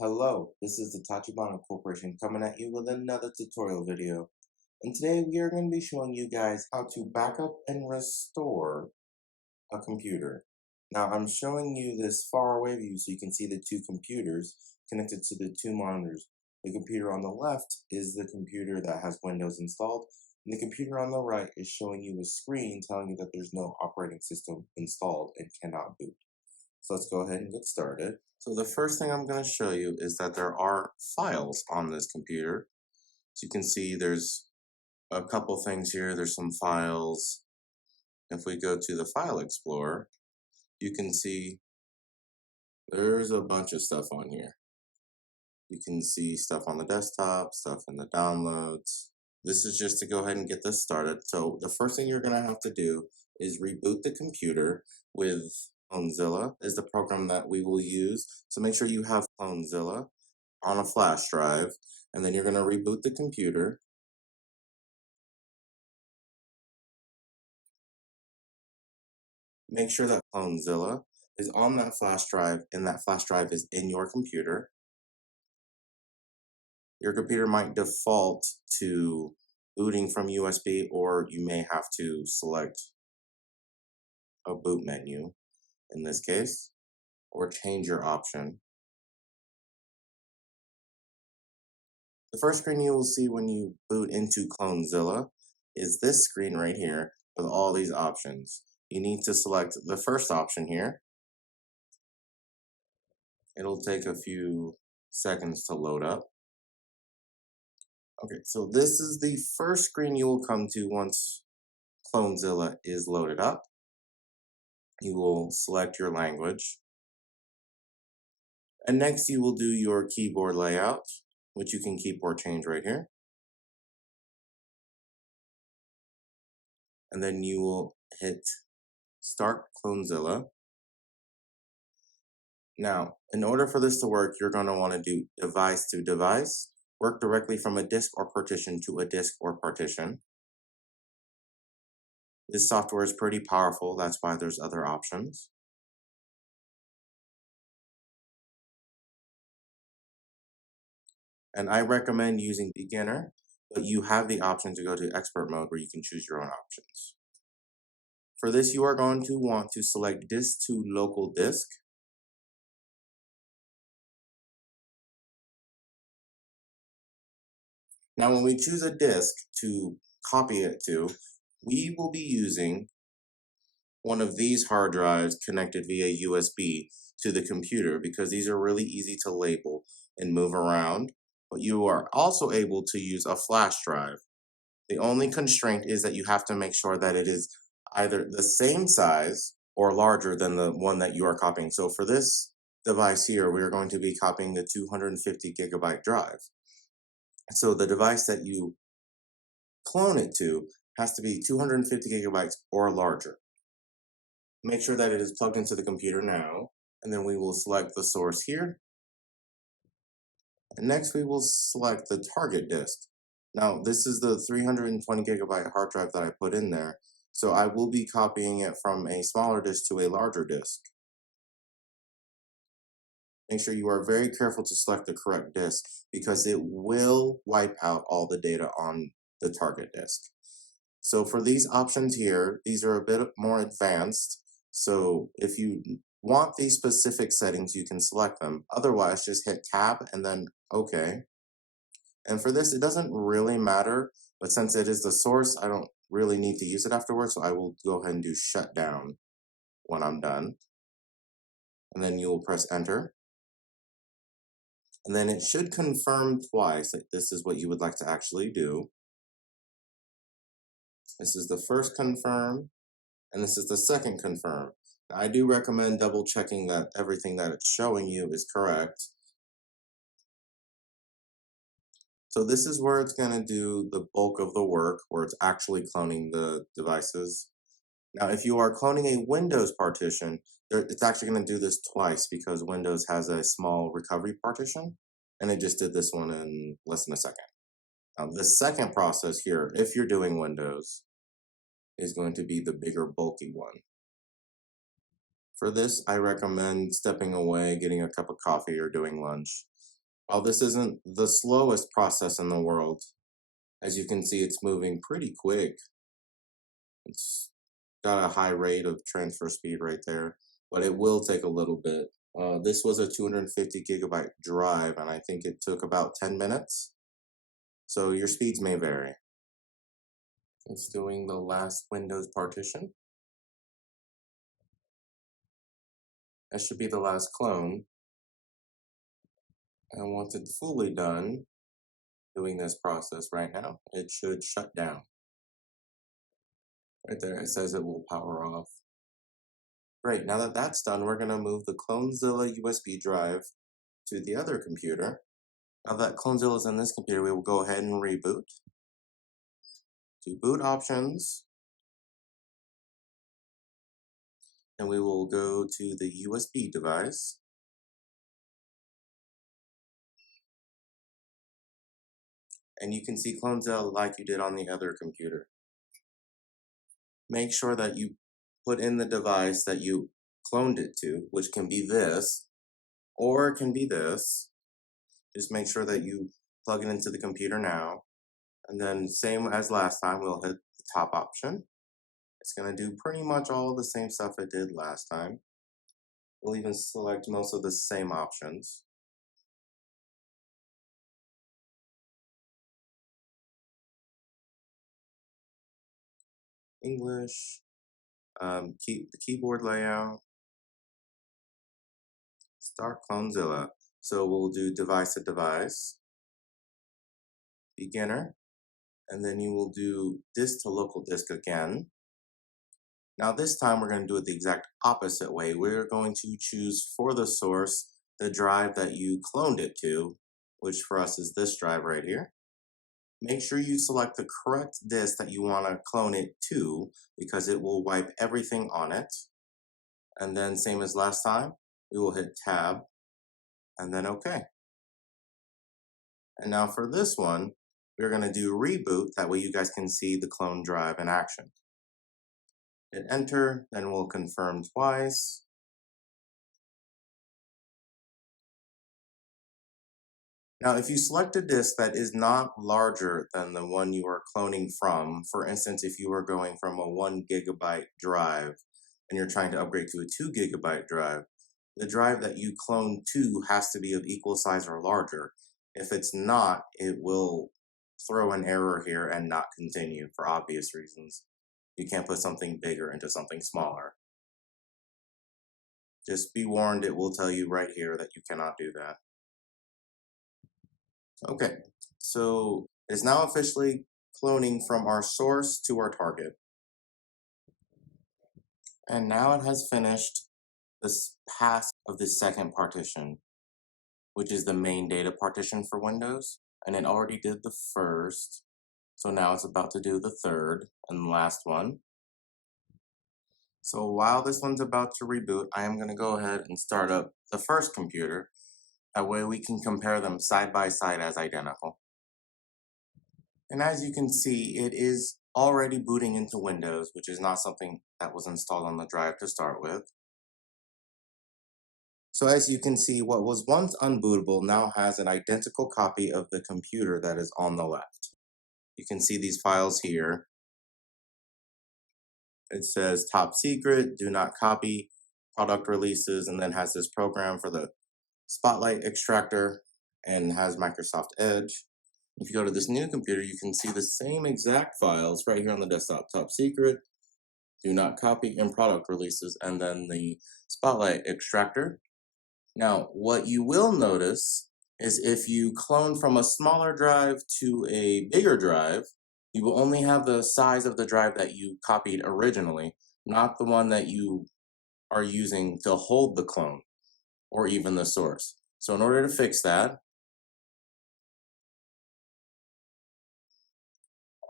Hello, this is the Tachibana Corporation coming at you with another tutorial video. And today we are going to be showing you guys how to back up and restore a computer. Now I'm showing you this far away view so you can see the two computers connected to the two monitors. The computer on the left is the computer that has Windows installed, and the computer on the right is showing you a screen telling you that there's no operating system installed and cannot boot. So let's go ahead and get started. So the first thing I'm going to show you is that there are files on this computer. As you can see, there's a couple things here. There's some files. If we go to the File Explorer, you can see there's a bunch of stuff on here. You can see stuff on the desktop, stuff in the downloads. This is just to go ahead and get this started. So the first thing you're going to have to do is reboot the computer with Clonezilla is the program that we will use. So make sure you have Clonezilla on a flash drive, and then you're going to reboot the computer. Make sure that Clonezilla is on that flash drive, and that flash drive is in your computer. Your computer might default to booting from USB, or you may have to select a boot menu in this case, or change your option. The first screen you will see when you boot into Clonezilla is this screen right here with all these options. You need to select the first option here. It'll take a few seconds to load up. Okay, so this is the first screen you will come to once Clonezilla is loaded up. You will select your language. And next you will do your keyboard layout, which you can keep or change right here. And then you will hit Start Clonezilla. Now, in order for this to work, you're going to want to do device to device, work directly from a disk or partition to a disk or partition. This software is pretty powerful, that's why there's other options. And I recommend using beginner, but you have the option to go to expert mode where you can choose your own options. For this, you are going to want to select disk to local disk. Now, when we choose a disk to copy it to, we will be using one of these hard drives connected via USB to the computer because these are really easy to label and move around. But you are also able to use a flash drive. The only constraint is that you have to make sure that it is either the same size or larger than the one that you are copying. So for this device here, we are going to be copying the 250 gigabyte drive. So the device that you clone it to has to be 250 gigabytes or larger. Make sure that it is plugged into the computer now, and then we will select the source here. And next we will select the target disk. Now this is the 320 gigabyte hard drive that I put in there, so I will be copying it from a smaller disk to a larger disk. Make sure you are very careful to select the correct disk because it will wipe out all the data on the target disk. So for these options here, these are a bit more advanced. So if you want these specific settings, you can select them. Otherwise, just hit Tab and then OK. And for this, it doesn't really matter, but since it is the source, I don't really need to use it afterwards. So I will go ahead and do Shutdown when I'm done. And then you will press Enter. And then it should confirm twice that this is what you would like to actually do. This is the first confirm, and this is the second confirm. Now, I do recommend double checking that everything that it's showing you is correct. So this is where it's going to do the bulk of the work, where it's actually cloning the devices. Now, if you are cloning a Windows partition, it's actually going to do this twice because Windows has a small recovery partition, and it just did this one in less than a second. The second process here, if you're doing Windows, is going to be the bigger, bulky one. For this, I recommend stepping away, getting a cup of coffee, or doing lunch. While this isn't the slowest process in the world, as you can see, it's moving pretty quick. It's got a high rate of transfer speed right there, but it will take a little bit. This was a 250 gigabyte drive, and I think it took about 10 minutes. So your speeds may vary. It's doing the last Windows partition. That should be the last clone. And once it's fully done doing this process right now, it should shut down. Right there, it says it will power off. Great, now that that's done, we're going to move the Clonezilla USB drive to the other computer. Now that Clonezilla is in this computer, we will go ahead and reboot. To boot options, and we will go to the USB device. And you can see Clonezilla like you did on the other computer. Make sure that you put in the device that you cloned it to, which can be this, or it can be this. Just make sure that you plug it into the computer now. And then same as last time, we'll hit the top option. It's going to do pretty much all the same stuff it did last time. We'll even select most of the same options. English, keep the keyboard layout, start Clonezilla. So we'll do device to device, beginner, and then you will do disk to local disk again. Now this time we're going to do it the exact opposite way. We're going to choose for the source the drive that you cloned it to, which for us is this drive right here. Make sure you select the correct disk that you want to clone it to, because it will wipe everything on it. And then same as last time, we will hit tab and then OK. And now for this one, we're going to do reboot. That way you guys can see the clone drive in action. Hit enter, then we'll confirm twice. Now, if you select a disk that is not larger than the one you are cloning from, for instance, if you were going from a 1 gigabyte drive and you're trying to upgrade to a 2 gigabyte drive, the drive that you clone to has to be of equal size or larger. If it's not, it will throw an error here and not continue for obvious reasons. You can't put something bigger into something smaller. Just be warned, it will tell you right here that you cannot do that. Okay, so it's now officially cloning from our source to our target. And now it has finished this pass of the second partition, which is the main data partition for Windows. And it already did the first, so now it's about to do the third and last one. So while this one's about to reboot, I am going to go ahead and start up the first computer. That way we can compare them side by side as identical. And as you can see, it is already booting into Windows, which is not something that was installed on the drive to start with. So as you can see, what was once unbootable now has an identical copy of the computer that is on the left. You can see these files here. It says top secret, do not copy, product releases, and then has this program for the Spotlight extractor and has Microsoft Edge. If you go to this new computer, you can see the same exact files right here on the desktop. Top secret, do not copy, and product releases, and then the Spotlight extractor. Now, what you will notice is if you clone from a smaller drive to a bigger drive, you will only have the size of the drive that you copied originally, not the one that you are using to hold the clone or even the source. So in order to fix that,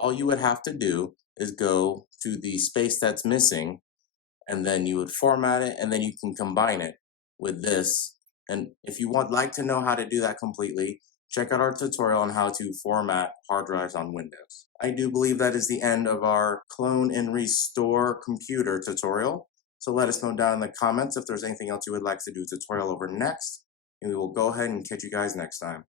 all you would have to do is go to the space that's missing, and then you would format it, and then you can combine it with this. And if you would like to know how to do that completely, check out our tutorial on how to format hard drives on Windows. I do believe that is the end of our clone and restore computer tutorial. So let us know down in the comments if there's anything else you would like to do a tutorial over next. and we will go ahead and catch you guys next time.